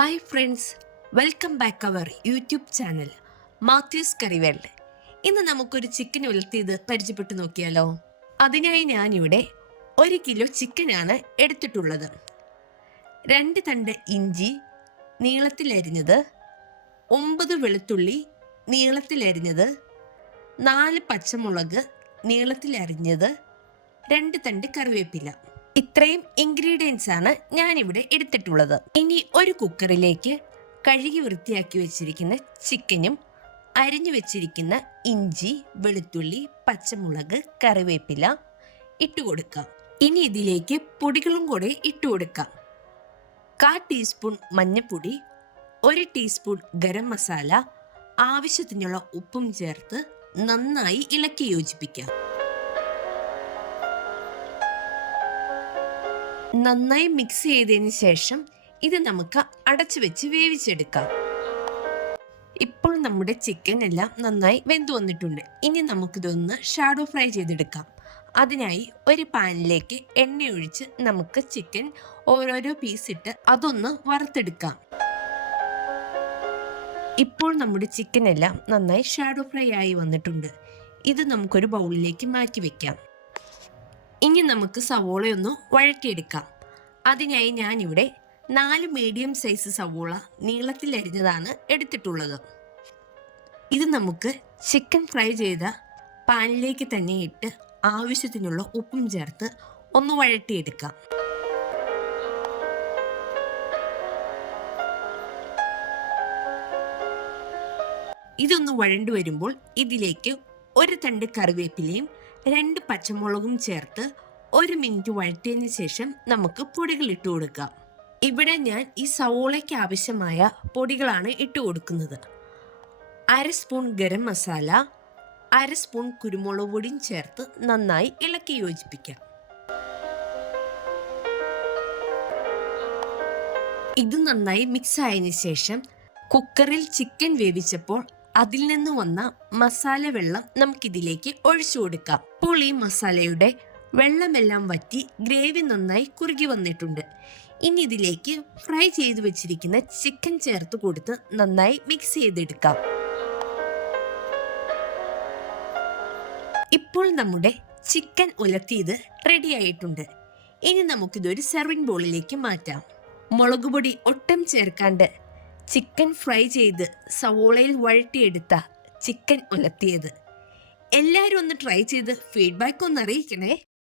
Hi friends welcome back our YouTube channel Mathews curry world ഇന്ന് നമുക്കൊരു chicken ഉലർത്തിയത് പരിചയപ്പെട്ടു നോക്കിയാലോ? അതിനായി ഞാനിവിടെ ഒരു കിലോ ചിക്കനാണ് എടുത്തിട്ടുള്ളത്. രണ്ട് തണ്ട് ഇഞ്ചി നീളത്തിലരിഞ്ഞത് ഒമ്പത് വെളുത്തുള്ളി നീളത്തിലരിഞ്ഞത് നാല് പച്ചമുളക് നീളത്തിലരിഞ്ഞത് രണ്ട് തണ്ട് കറിവേപ്പില. ഇത്രയും ഇൻഗ്രീഡിയൻസ് ആണ് ഞാനിവിടെ എടുത്തിട്ടുള്ളത്. ഇനി ഒരു കുക്കറിലേക്ക് കഴുകി വൃത്തിയാക്കി വെച്ചിരിക്കുന്ന ചിക്കനും അരിഞ്ഞു വെച്ചിരിക്കുന്ന ഇഞ്ചി വെളുത്തുള്ളി പച്ചമുളക് കറിവേപ്പില ഇട്ട് കൊടുക്കാം. ഇനി ഇതിലേക്ക് പൊടികളും കൂടെ ഇട്ട് കൊടുക്കാം. കാ ടീസ്പൂൺ മഞ്ഞപ്പൊടി ഒരു ടീസ്പൂൺ ഗരം മസാല ആവശ്യത്തിനുള്ള ഉപ്പും ചേർത്ത് നന്നായി ഇളക്കി യോജിപ്പിക്കാം. നന്നായി മിക്സ് ചെയ്തതിന് ശേഷം ഇത് നമുക്ക് അടച്ചു വെച്ച് വേവിച്ചെടുക്കാം. ഇപ്പോൾ നമ്മുടെ ചിക്കൻ എല്ലാം നന്നായി വെന്തു വന്നിട്ടുണ്ട്. ഇനി നമുക്കിതൊന്ന് ഷാഡോ ഫ്രൈ ചെയ്തെടുക്കാം. അതിനായി ഒരു പാനിലേക്ക് എണ്ണ ഒഴിച്ച് നമുക്ക് ചിക്കൻ ഓരോരോ പീസ് ഇട്ട് അതൊന്ന് വറുത്തെടുക്കാം. ഇപ്പോൾ നമ്മുടെ ചിക്കൻ എല്ലാം നന്നായി ഷാഡോ ഫ്രൈ ആയി വന്നിട്ടുണ്ട്. ഇത് നമുക്കൊരു ബൗളിലേക്ക് മാറ്റി വെക്കാം. ഇനി നമുക്ക് സവോളയൊന്ന് വഴറ്റിയെടുക്കാം. അതിനായി ഞാനിവിടെ നാല് മീഡിയം സൈസ് സവോള നീളത്തിൽ അരിഞ്ഞതാണ് എടുത്തിട്ടുള്ളത്. ഇത് നമുക്ക് ചിക്കൻ ഫ്രൈ ചെയ്ത പാനിലേക്ക് തന്നെ ഇട്ട് ആവശ്യത്തിനുള്ള ഉപ്പും ചേർത്ത് ഒന്ന് വഴറ്റിയെടുക്കാം. ഇതൊന്ന് വഴണ്ടു വരുമ്പോൾ ഇതിലേക്ക് ഒരു തണ്ട് കറിവേപ്പിലയും രണ്ട് പച്ചമുളകും ചേർത്ത് ഒരു മിനിറ്റ് വഴറ്റിയതിന് ശേഷം നമുക്ക് പൊടികൾ ഇട്ട് കൊടുക്കാം. ഇവിടെ ഞാൻ ഈ സവോളയ്ക്ക് ആവശ്യമായ പൊടികളാണ് ഇട്ട് കൊടുക്കുന്നത്. അര സ്പൂൺ ഗരം മസാല അര സ്പൂൺ കുരുമുളക് പൊടിയും ചേർത്ത് നന്നായി ഇളക്കി യോജിപ്പിക്കാം. ഇത് നന്നായി മിക്സ് ആയതിനു ശേഷം കുക്കറിൽ ചിക്കൻ വേവിച്ചപ്പോൾ അതിൽ നിന്ന് വന്ന മസാല വെള്ളം നമുക്കിതിലേക്ക് ഒഴിച്ചു കൊടുക്കാം. അപ്പോൾ ഈ മസാലയുടെ വെള്ളമെല്ലാം വറ്റി ഗ്രേവി നന്നായി കുറുകി വന്നിട്ടുണ്ട്. ഇനി ഇതിലേക്ക് ഫ്രൈ ചെയ്ത് വെച്ചിരിക്കുന്ന ചിക്കൻ ചേർത്ത് കൊടുത്ത് നന്നായി മിക്സ് ചെയ്തെടുക്കാം. ഇപ്പോൾ നമ്മുടെ ചിക്കൻ ഉലത്തിയത് റെഡി ആയിട്ടുണ്ട്. ഇനി നമുക്കിതൊരു സെർവിങ് ബോളിലേക്ക് മാറ്റാം. മുളക് പൊടി ഒട്ടും ചേർക്കാണ്ട് ചിക്കൻ ഫ്രൈ ചെയ്ത് സവോളയിൽ വഴട്ടിയെടുത്ത ചിക്കൻ ഉലത്തിയത്. എല്ലാവരും ഒന്ന് ട്രൈ ചെയ്ത് ഫീഡ്ബാക്ക് ഒന്ന് അറിയിക്കണേ.